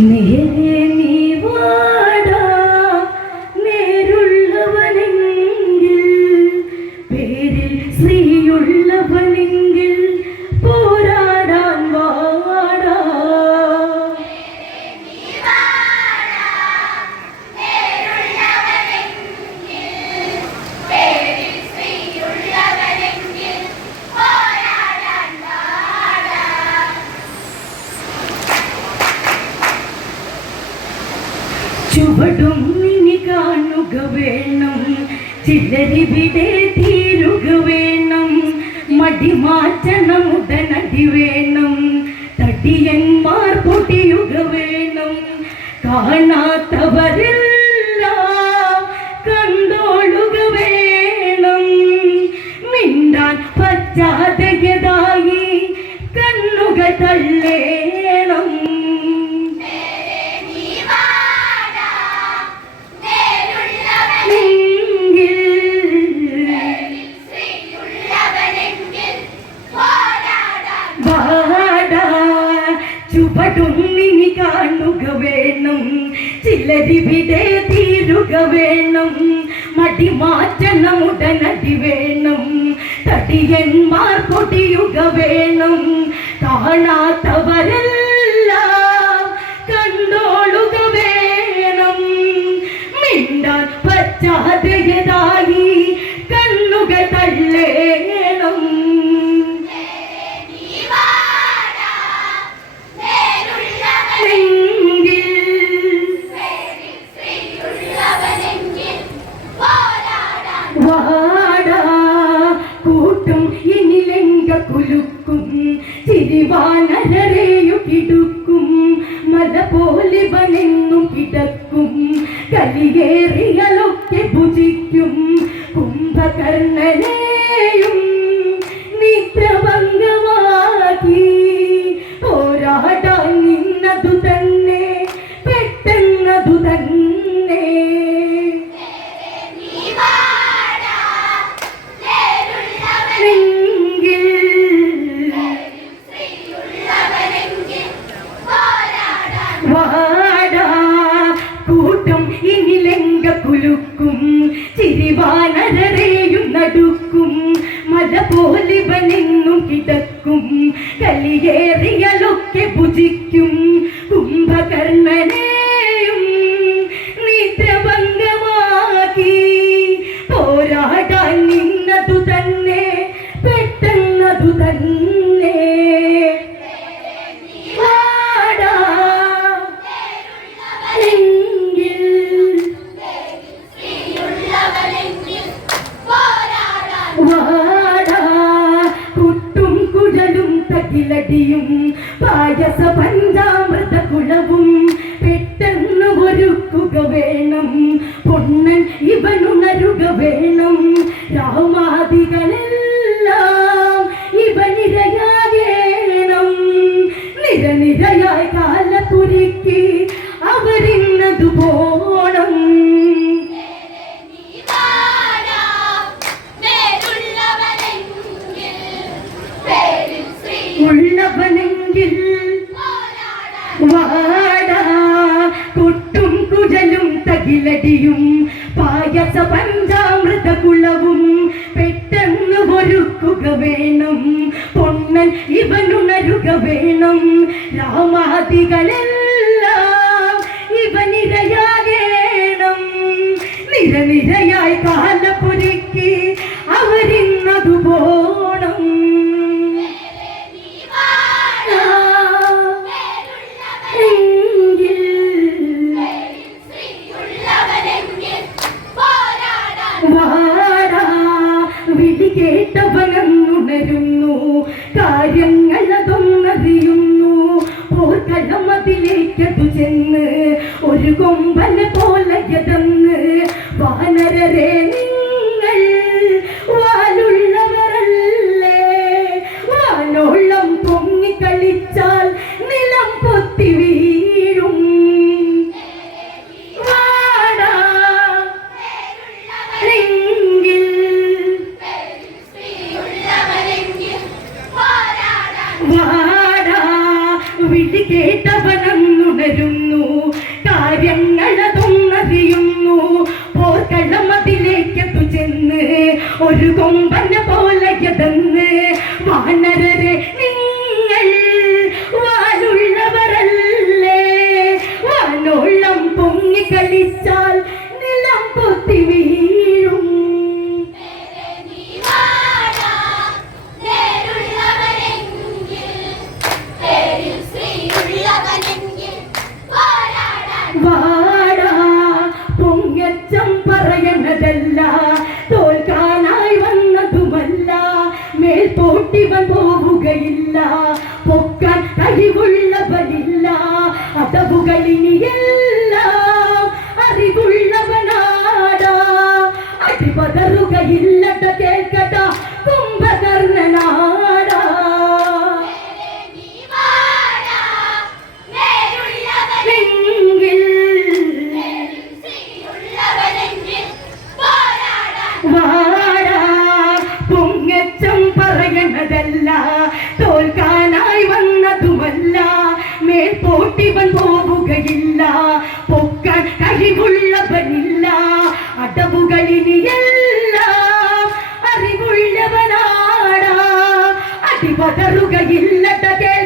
നേരെ നീ ചിലരിവിടെ തീരുക വേണം മടി മാറ്റണം ഉടനടി വേണം തടിയന്മാർ പൊടിയുക വേണം കാണാത്തവരെല്ലാം കണ്ടോളുക വേണം പറ്റാതയതായി ചിലരിവിടെ തീരുക വേണം. മടി മാറ്റണം ഉടനടി വേണം. തടിയന്മാർ പൊടിയുക വേണം. കാണാത്തവരെല്ലാം കണ്ടോളുക വേണം. മിണ്ടാൻ പറ്റാതെയതായി കണ്ണുകൾ തള്ളേണം കൂട്ടും ഇനിലെങ്ക കുലുക്കും. തിരുവാനരരെയു കിടുക്കും മല പോലെ വനെന്നും കിടക്കും. കലിയേറിയലൊക്കെ കൂട്ടം ഇനിലെങ്ക കുലുക്കും ചിരിവാനരയും നടുക്കും മല പോലിവനെന്നും കിടക്കും കലിയേറിയലൊക്കെ വേണം. രാമാദികളെല്ലാം ഇവനിരയാകേണം. നിരനിരയായി കാലത്തുരുക്കി അവരിന്നതു പോണം. ഉള്ളവനെങ്കിൽ വാടാ. കൊട്ടും കുഴലും തകിലടിയും പായസ പഞ്ചാമൃത കുളവും പെട്ടെന്ന് ഒരുക്കുക വേണം. പൊണ്ണൻ ഇവനുണരുക വേണം. രാമാദികളെല്ലാം കേട്ടവനെന്നുണരുന്നു കാര്യങ്ങളതൊന്നറിയുന്നു. പോർക്കളമതിലേക്കതു ചെന്ന് ഒരു കൊമ്പനെ പോലയതെന്ന് ഒരു കൊമ്പനെ പോലെ പൊക്കാൻ പോവുകയില്ല. പൊക്കാൻ കഴിവുള്ളവനില്ല. അതവുകളിനിയല്ല തോൽക്കാനായി വന്നതുമല്ല. മേൽപോട്ടിവൻ പോവുകയില്ല. പൊക്കാൻ കഴിവുള്ളവനില്ല. അടവുകളിനിയെല്ലാം. അറിവുള്ളവനാടാ. അടിപതറുകയില്ലതേ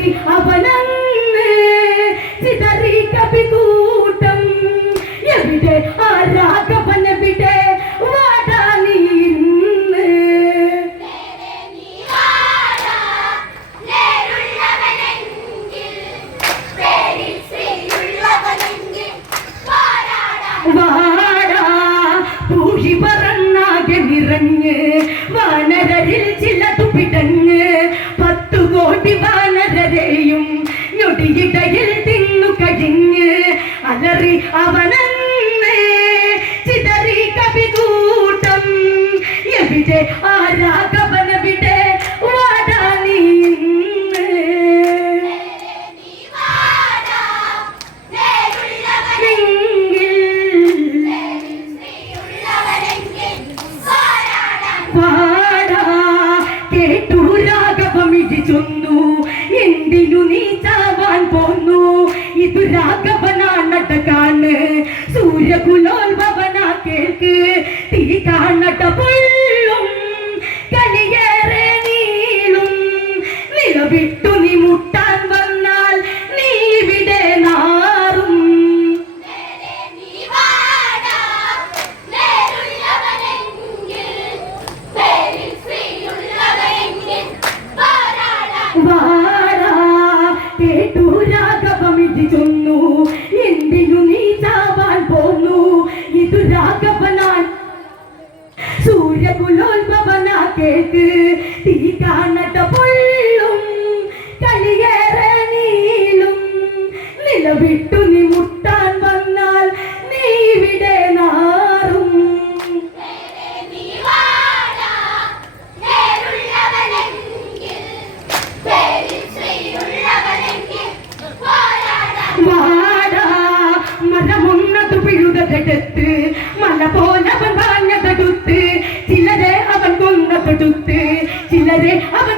കവി അവനന്ന് ചിതറി കവി എവിടെ സൂര്യകുലോത്ഭവന കേൾക്ക്. തീ കാണട്ട പൊള്ളും കലിയേറെ നീളും. നിലവിട്ടു നീ മുട്ടാൻ വന്നാൽ നീ ഇവിടെ നാറും. വാ ചിലരെ അവ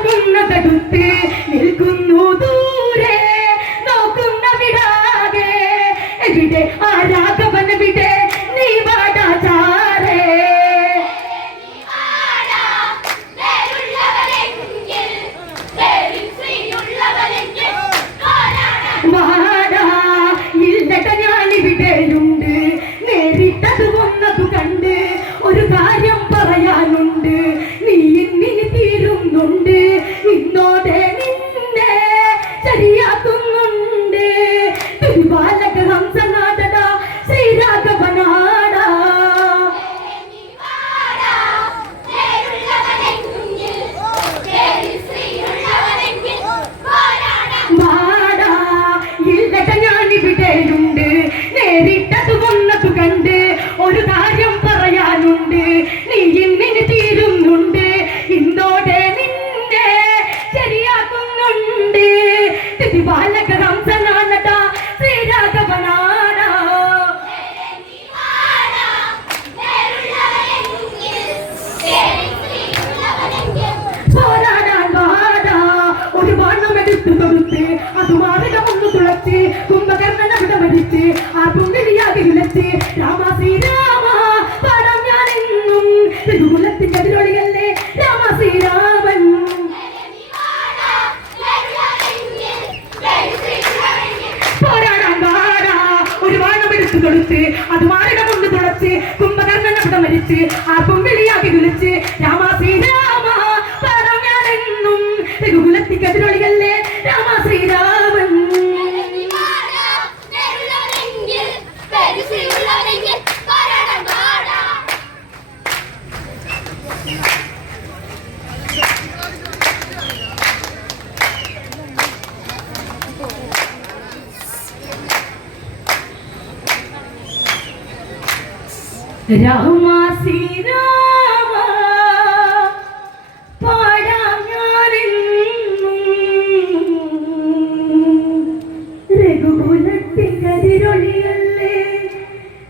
രഘുകുലത്തിനതിരൊളിയല്ലേ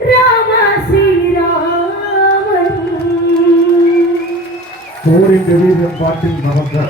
രാമ ശ്രീരാമൻ പോരിന്റെ വീരം പാട്ടിൽ നമുക്ക്